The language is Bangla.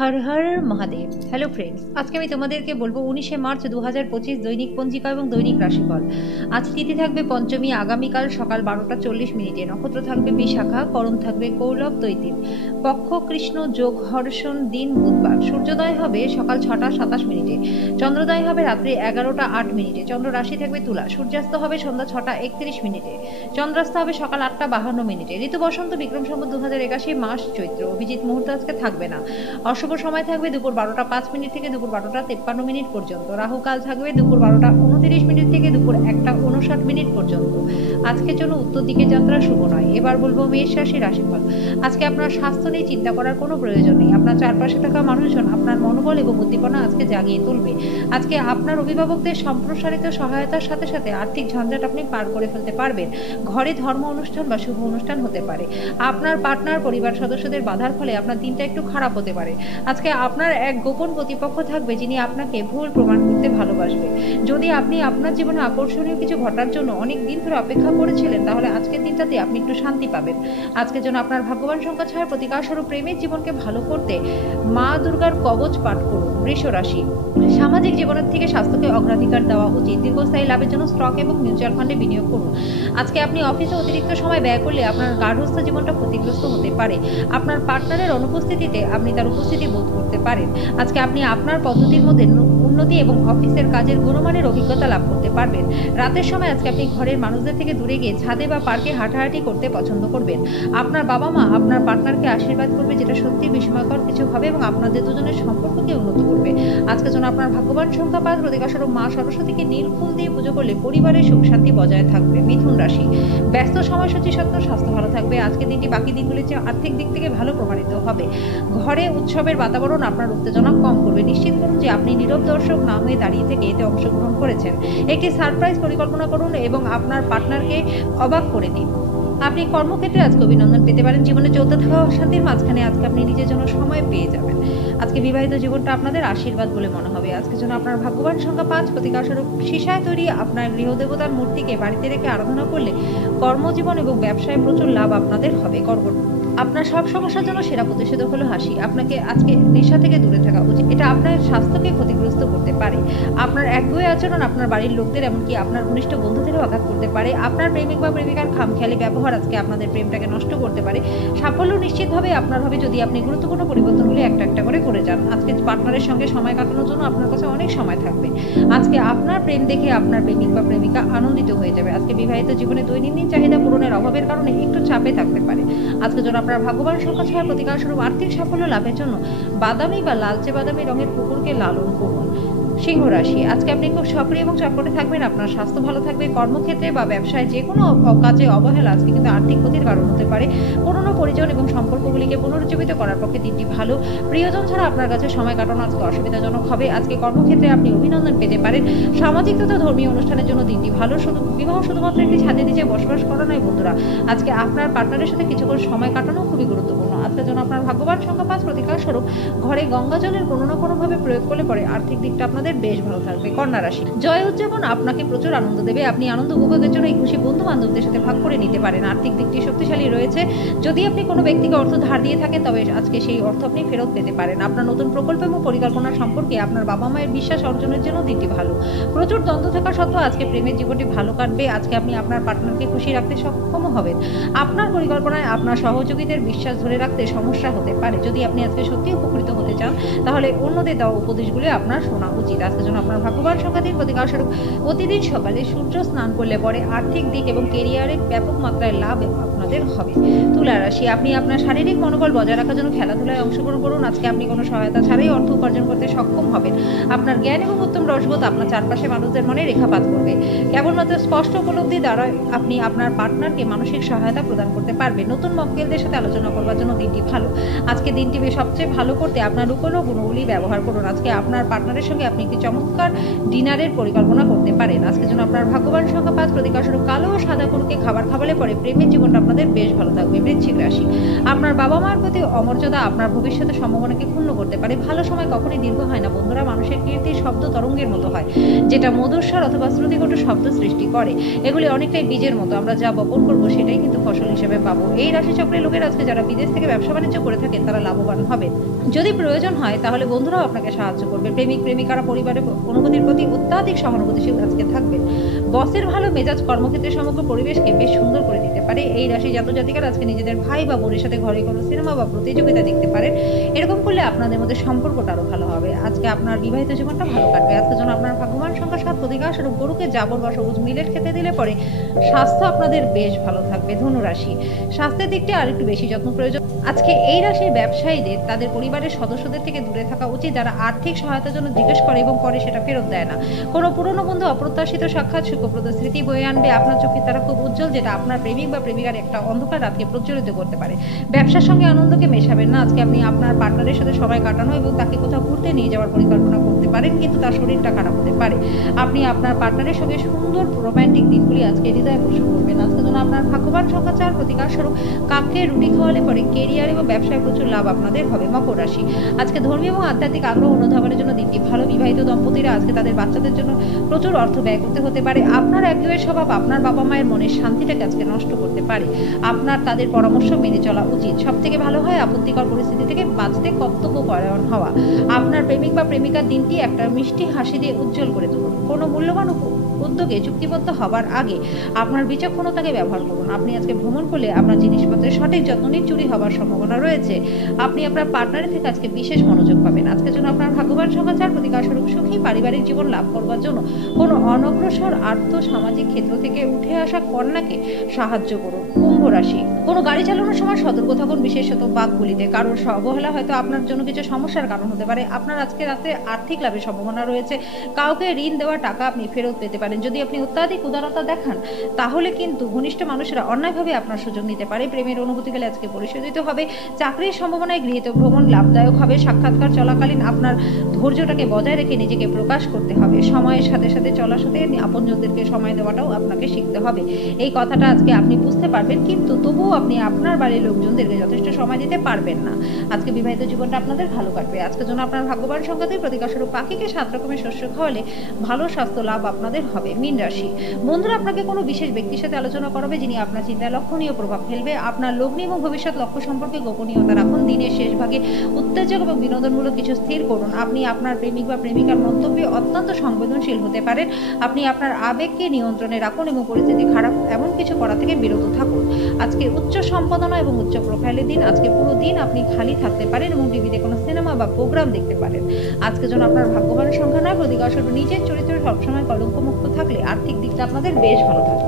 হর হর মহাদেব। হ্যালো ফ্রেন্ডস, আজকে আমি তোমাদেরকে বলবো 19শে মার্চ 2025 দৈনিক পঞ্জিকা এবং দৈনিক রাশিফল। আজ তিথি থাকবে পঞ্চমী, আগামীকাল সকাল 12টা 40 মিনিটে। নক্ষত্র থাকবে বিশাখা, করণ থাকবে কৌলব দৈতিন, পক্ষ কৃষ্ণ, যোগ হর্ষণ, দিন বুধবার। সূর্যোদয় হবে সকাল 6টা 27 মিনিটে, চন্দ্রোদয় হবে রাত্রি 11টা 8 মিনিটে। চন্দ্র রাশি থাকবে তুলা, সূর্যাস্ত হবে সন্ধ্যা 6টা 31 মিনিটে, চন্দ্রাস্ত হবে সকাল 8টা 52 মিনিটে। ঋতু বসন্ত, বিক্রম সম্বত 2081, মাস চৈত্র। অভিজিৎ মুহূর্ত আজকে থাকবে না। অশুভ সময় থাকবে দুপুর 12টা 5 মিনিট থেকে দুপুর 12টা 53 মিনিট পর্যন্ত। রাহু কাল থাকবে দুপুর 12টা 29 মিনিট থেকে দুপুর 1টা 59 মিনিট পর্যন্ত। আজকের জন্য উত্তর দিকে যাত্রা শুভ নয়। এবার বলবো মেষ রাশি রাশিফল। আজকে আপনার স্বাস্থ্য নিয়ে চিন্তা করার কোনো প্রয়োজন নেই। আপনার চারপাশে থাকা মানুষজন আপনার মনোবল এবং উদ্দীপনা আজকে জাগিয়ে তুলবে। আজকে আপনার অভিভাবকদের সম্প্রসারিত সহায়তার সাথে সাথে আর্থিক ঝঞ্ঝাট আপনি পার করে ফেলতে পারবেন। ঘরে ধর্ম অনুষ্ঠান বা শুভ অনুষ্ঠান হতে পারে। আপনার পার্টনার পরিবার সদস্যদের বাধার ফলে আপনার দিনটা একটু খারাপ হতে পারে। আজকে আপনার এক গোপন প্রতিপক্ষ থাকবে যিনি আপনাকে ভুল প্রমাণ করতে ভালোবাসবে। যদি আপনি আপনার জীবনে আকর্ষণীয় কিছু ঘটার জন্য অনেক দিন ধরে অপেক্ষা করেছিলেন, তাহলে আজকের দিনটাতে আপনি একটু শান্তি পাবেন। আজকের জন্য আপনার ভাগ্যবান সংখ্যা 6, প্রতিকার স্বরূপ প্রেমের জীবনকে ভালো করতে মা দুর্গার কবচ পাঠ করুন। বৃষ রাশি, সামাজিক জীবনের থেকে স্বাস্থ্যকে অগ্রাধিকার দেওয়া উচিত। দীর্ঘস্থায়ী লাভের জন্য স্টক এবং মিউচুয়াল ফান্ডে বিনিয়োগ করুন। আজকে আপনি অফিসে অতিরিক্ত সময় ব্যয় করলে আপনার গার্হস্থ্য জীবনটা ক্ষতিগ্রস্ত হতে পারে। আপনার পার্টনারের অনুপস্থিতিতে আপনি তার উপস্থিতি বোধ করতে পারেন। আজকে আপনি আপনার পদ্ধতির মধ্যে উন্নতি এবং অফিসের কাজের গুণমানের অভিজ্ঞতা লাভ করতে পারবেন। রাতের সময় আজকে আপনি ঘরের মানুষদের থেকে দূরে গিয়ে ছাদে বা পার্কে হাঁটাহাঁটি করতে পছন্দ করবেন। আপনার বাবা মা আপনার পার্টনারকে আশীর্বাদ করবে, যেটা সত্যি বিস্ময়কর কিছু হবে এবং আপনাদের দুজনের সম্পর্ককে উন্নত করবে। আজকের জন্য আপনার ভাগ্যবান সংখ্যা 5, প্রতিকার স্বরূপ মা সরস্বতীকে নীল ফুল দিয়ে পুজো করলে পরিবারের সুখ শান্তি বজায় থাকবে। মিথুন রাশি, ব্যস্ত সময়সূচি সত্ত্বেও স্বাস্থ্য ভালো থাকবে। আজকের দিনটি বাকি দিনগুলির চেয়ে আর্থিক দিক থেকে ভালো প্রমাণিত হবে। ঘরে উৎসবের বাতাবরণ আপনার উত্তেজনা কম করবে। নিশ্চিত করুন যে আপনি নীরব দর্শক না হয়ে দাঁড়িয়ে থেকে এতে অংশগ্রহণ করেছেন। একটি সারপ্রাইজ পরিকল্পনা করুন এবং আপনার পার্টনারকে অবাক করে দিন। আপনি কর্মক্ষেত্রে আজকে অভিনন্দন পেতে পারেন। জীবনে চলতে থাকা অশান্তির মাঝখানে আজকে আপনি নিজের জন্য সময় পেয়ে যাবেন। আজকে বিবাহিত জীবনটা আপনাদের আশীর্বাদ বলে মনে হবে। আজকের জন্য আপনার ভাগ্যবান সংখ্যা 5, প্রতিকার স্বরূপ সীসায় তৈরি আপনার গৃহদেবতার মূর্তিকে বাড়িতে রেখে আরাধনা করলে কর্মজীবন এবং ব্যবসায় প্রচুর লাভ আপনাদের হবে। কর্কট, আপনার সব সমস্যার জন্য সেরা প্রতিষেধক হলো হাসি। আপনাকে আজকে নেশা থেকে দূরে থাকা উচিত, এটা আপনার স্বাস্থ্যকে ক্ষতিগ্রস্ত করতে পারে। আপনার একগুঁয়ে আচরণ আপনার বাড়ির লোকদের এমনকি আপনার ঘনিষ্ঠ বন্ধুদেরও আঘাত করতে পারে। আপনার প্রেমিক বা প্রেমিকার খামখেয়ালি ব্যবহার আজকে আপনাদের প্রেমটাকে নষ্ট করতে পারে। সাফল্য নিশ্চিতভাবে আপনার হবে যদি আপনি গুরুত্বপূর্ণ পরিবর্তনগুলি একটা একটা করে করে যান। আজকে পার্টনারের সঙ্গে সময় কাটানোর জন্য আপনার কাছে অনেক সময় থাকবে। আজকে আপনার প্রেম দেখে আপনার প্রেমিক বা প্রেমিকা আনন্দিত হয়ে যাবে। আজকে বিবাহিত জীবনে দৈনন্দিন চাহিদা পূরণের অভাবের কারণে একটু চাপে থাকতে পারে। আজকে জন্য আপনার ভাগ্যবান সংখ্যা 6, প্রতিকার স্বরূপ আর্থিক সাফল্য লাভের জন্য বাদামি বা লালচে বাদামি রঙের কুকুরকে লালন করুন। সিংহ রাশি, আজকে আপনি খুব সক্রিয় এবং চটপটে থাকবেন। আপনার স্বাস্থ্য ভালো থাকবে। কর্মক্ষেত্রে বা ব্যবসায় যে কোনো কাজে অবহেলা আজকে কিন্তু আর্থিক ক্ষতির কারণ হতে পারে। পুরনো পরিজন এবং সম্পর্কগুলিকে পুনরুজ্জীবিত করার পক্ষে দিনটি ভালো। প্রিয়জন ছাড়া আপনার কাছে সময় কাটানো আজকে অসুবিধাজনক হবে। আজকে কর্মক্ষেত্রে আপনি অভিনন্দন পেতে পারেন। সামাজিক তথা ধর্মীয় অনুষ্ঠানের জন্য দিনটি ভালো। বিবাহ শুধুমাত্র একটি ছাদে নিচে বসবাস করা নয় বন্ধুরা, আজকে আপনার পার্টনারের সাথে কিছুক্ষণ সময় কাটানো খুবই গুরুত্বপূর্ণ। আজকের জন্য আপনার ভাগ্যবান সংখ্যা 5, প্রতিকার স্বরূপ ঘরে গঙ্গা জলের কোনো না কোনোভাবে প্রয়োগ করলে পরে আর্থিক দিকটা আপনাদের বেশ ভালো থাকবে। কন্যা রাশি, জয় উদযাপন আপনাকে প্রচুর আনন্দ দেবে। আপনি আনন্দ উপভোগের জন্য এই খুশি বন্ধু বান্ধবদের সাথে ভাগ করে নিতে পারেন। আর্থিক দিকটি শক্তিশালী রয়েছে। যদি আপনি কোনো ব্যক্তিকে অর্থ ধার দিয়ে থাকেন, তবে আজকে সেই অর্থ আপনি ফেরত পেতে পারেন। আপনার নতুন প্রকল্প এবং পরিকল্পনা সম্পর্কে আপনার বাবা মায়ের বিশ্বাস অর্জনের জন্য দিনটি ভালো। প্রচুর দ্বন্দ্ব থাকা সত্ত্বেও আজকে প্রেমের জীবনটি ভালো কাটবে। আজকে আপনি আপনার পার্টনারকে খুশি রাখতে সক্ষম হবেন। আপনার পরিকল্পনায় আপনার সহযোগীদের বিশ্বাস ধরে রাখতে সমস্যা হতে পারে। যদি আপনি আজকে সত্যি উপকৃত হতে চান, তাহলে অন্যদের দেওয়া উপদেশগুলি আপনার শোনা উচিত। আজকের জন্য আপনার ভাগ্যবান সংখ্যা 3, প্রতিকার স্বরূপ প্রতিদিন সকালে সূর্য স্নান করলে পরে আর্থিক দিক এবং কেরিয়ারে ব্যাপক মাত্রায় লাভ আপনাদের হবে। তুলা রাশি, আপনি আপনার শারীরিক মনোবল বজায় রাখার জন্য খেলাধুলায় অংশগ্রহণ করুন। আজকে আপনি কোনো সহায়তা ছাড়াই অর্থ উপার্জন করতে সক্ষম হবেন। আপনার জ্ঞান এবং উত্তম রসবোধ আপনার চারপাশে মানুষদের মনে রেখাপাত করবে। কেবলমাত্র স্পষ্ট উপলব্ধি দ্বারা আপনি আপনার পার্টনারকে মানসিক সহায়তা প্রদান করতে পারবেন। নতুন মক্কেলদের সাথে আলোচনা করবার জন্য দিনটি ভালো। আজকে দিনটি সবচেয়ে ভালো করতে আপনার লুকোনো গুণগুলি ব্যবহার করুন। আজকে আপনার পার্টনারের সঙ্গে আপনি একটি চমৎকার ডিনারের পরিকল্পনা করতে পারেন। আজকের জন্য আপনার ভাগ্যবান সংখ্যা 5, প্রতিকার স্বরূপ কালো ও সাদা গরুকে খাবার খাওয়ালে পরে প্রেমের জীবনটা আপনাদের বেশ ভালো থাকবে। বৃশ্চিক রাশি, আপনার বাবা মার প্রতি অমর্যাদা আপনার ভবিষ্যতের সম্ভাবনাকে ক্ষুণ্ণ করতে পারে। ভালো সময় কখনোই দীর্ঘ হয় না বন্ধুরা। মানুষের কীর্তি শব্দ তরঙ্গের মতো হয়, যেটা মধুস্বর অথবা শ্রুতিকটু শব্দ সৃষ্টি করে। এগুলি অনেকটাই বীজের মতো, আমরা যা বপন করবো সেটাই কিন্তু ফসল হিসেবে পাবো। এই রাশি চক্রের লোকের আজকে যারা বিদেশ থেকে ব্যবসা বাণিজ্য করে থাকেন তারা লাভবান হবে। যদি প্রয়োজন প্রয়োজন হয় তাহলে বন্ধুরাও আপনাকে সাহায্য করবে। প্রেমিক প্রেমিকারা পরিবারের অনুভূতির প্রতি অত্যাধিক সহানুভূতিশীল আজকে থাকবেন। বসের ভালো মেজাজ কর্মক্ষেত্রে সমগ্র পরিবেশকে বেশ সুন্দর করে দিতে পারে। এই রাশি জাতক জাতিকারা আজকে নিজেদের ভাই বা বোনের সাথে ঘরে কোনো সিনেমা বা প্রতিযোগিতা দেখতে পারেন। এরকম করলে আপনাদের মধ্যে সম্পর্কটা আরো ভালো হবে। আজকে আপনার বিবাহিত জীবনটা ভালো কাটবে। আজকের জন্য আপনার ভাগ্যবান সংখ্যা 7, প্রতিকার স্বরূপ গরুকে জাবর বা সবুজ মিলেট খেতে দিলে পরে স্বাস্থ্য আপনাদের বেশ ভালো থাকবে। ধনু রাশি, স্বাস্থ্যের দিকটা আরেকটু বেশি যত্ন প্রয়োজন। আজকে এই রাশির ব্যবসায়ীদের তাদের পরিবারের সদস্যদের থেকে দূরে থাকা উচিত, যারা আর্থিক সহায়তার জন্য জিজ্ঞেস করে এবং পরে সেটা ফেরত দেয় না। কোনো পুরনো বন্ধু অপ্রত্যাশিত সাক্ষাৎ সুখপ্রদ স্মৃতি বয়ে আনবে। আপনার চোখে তারা খুব উজ্জ্বল, যেটা আপনার প্রেমিক বা প্রেমিকার একটা অন্ধকার রাতকে প্রজ্বলিত করতে পারে। ব্যবসার সঙ্গে আনন্দকে মেশাবেন না। আজকে আপনি আপনার পার্টনারের সাথে সময় কাটানো এবং তাকে কোথাও ঘুরতে নিয়ে যাওয়ার পরিকল্পনা করতে পারেন, কিন্তু তার শরীরটা খারাপ হতে পারে। আপনি আপনার পার্টনারের সঙ্গে সুন্দর রোমান্টিক দিনগুলি আজকে হৃদয় পোষণ করবেন। আজকের জন্য আপনার ভাগ্যবান সংখ্যা 4, প্রতিকার স্বরূপ কাককে রুটি খাওয়ালে পরে কেরিয়ার এবং ব্যবসায় প্রচুর লাভ আপনাদের হবে। মকর রাশি, আজকে ধর্মীয় এবং আধ্যাত্মিক আগ্রহ অনুধাবনের জন্য দিনটি ভালো। বিবাহিত দম্পতিরা আজকে তাদের বাচ্চাদের জন্য প্রচুর অর্থ ব্যয় করতে হতে পারে। আপনার একগুঁয়ে স্বভাব আপনার বাবা মায়ের মনের শান্তিটাকে আজকে নষ্ট করতে পারে। আপনার তাদের পরামর্শ মেনে চলা উচিত। সব থেকে ভালো হয় আপত্তিকর পরিস্থিতি থেকে বাঁচতে কর্তব্যপরায়ণ হওয়া। আপনার প্রেমিক বা প্রেমিকার দিনটি একটা মিষ্টি হাসি দিয়ে উজ্জ্বল করে তুলুন। কোনো মূল্যবান উদ্যোগে চুক্তিবদ্ধ হবার আগে আপনার বিচক্ষণতাকে ব্যবহার করুন। আপনি আজকে ভ্রমণ করলে আপনার জিনিসপত্রের সঠিক যত্ন নিয়ে চুরি হওয়ার সম্ভাবনা রয়েছে। আপনি আপনার পার্টনারের থেকে আজকে বিশেষ মনোযোগ পাবেন। আজকের জন্য আপনার ভাগ্যবান সংখ্যা 4, প্রতিকার স্বরূপ সুখী পারিবারিক জীবন লাভ করবার জন্য কোনো অনগ্রসর আর্থ সামাজিক ক্ষেত্র থেকে উঠে আসা কন্যাকে সাহায্য করুন। কুম্ভ রাশি, কোনো গাড়ি চালানোর সময় সতর্ক থাকুন, বিশেষত বাঁকগুলিতে। কারণ অবহেলা হয়তো আপনার জন্য কিছু সমস্যার কারণ হতে পারে। আপনার আজকে রাতে আর্থিক লাভের সম্ভাবনা রয়েছে। কাউকে ঋণ দেওয়া টাকা আপনি ফেরত পেতে পারেন। যদি আপনি অত্যাধিক উদারতা দেখান তাহলে কিন্তু ঘনিষ্ঠ মানুষেরা অন্যায়ভাবে আপনার সুযোগ নিতে পারে। প্রেমের অনুভূতি গেলে আজকে পরিশোধিত হবে। চাকরির সম্ভাবনায় গৃহীত ভ্রমণ লাভদায়ক হবে। সাক্ষাৎকার চলাকালীন আপনার ধৈর্যটাকে বজায় রেখে নিজেকে প্রকাশ করতে হবে। সময়ের সাথে সাথে চলার সাথে আপনজনদেরকে সময় দেওয়াটাও আপনাকে শিখতে হবে। এই কথাটা আজকে আপনি বুঝতে পারবেন, কিন্তু তবুও আপনি আপনার বাড়ির লোকজনদেরকে যথেষ্ট সময় দিতে পারবেন না। আজকে বিবাহিত জীবনটা আপনাদের ভালো কাটবে। আজকের জন্য আপনার ভাগ্যবান সংখ্যা 2, প্রতিকার স্বরূপ পাখিকে 7 রকমের শস্য খাওয়ালে ভালো স্বাস্থ্য লাভ আপনাদের হবে। মীন রাশি, বন্ধুরা আপনাকে কোনো বিশেষ ব্যক্তির সাথে আলোচনা করাবে যিনি আপনার চিন্তায় লক্ষণীয় প্রভাব ফেলবে। আপনার লগ্নি এবং ভবিষ্যৎ লক্ষ্য সম্পর্কে গোপনীয়তা রাখুন। দিনের শেষ ভাগে উত্তেজক এবং বিনোদনমূলক কিছু স্থির করুন। আপনি আপনার প্রেমিক বা প্রেমিকার মন্তব্যে অত্যন্ত সংবেদনশীল হতে পারেন। আপনি আপনার আবেগকে নিয়ন্ত্রণে রাখুন এবং পরিস্থিতি খারাপ এমন কিছু করা থেকে বিরত থাকুন। আজকে উচ্চ সম্পাদনা এবং উচ্চ প্রোফাইলের দিন। আজকে পুরো দিন আপনি খালি থাকতে পারেন এবং টিভিতে কোনো সিনেমা বা প্রোগ্রাম দেখতে পারেন। আজকের জন্য আপনার ভাগ্যবান সংখ্যা 9, প্রতিকার স্বরূপ নিজের চরিত্র সবসময় কলঙ্কমুক্ত থাকলে আর্থিক দিকটা আপনাদের বেশ ভালো থাকবে।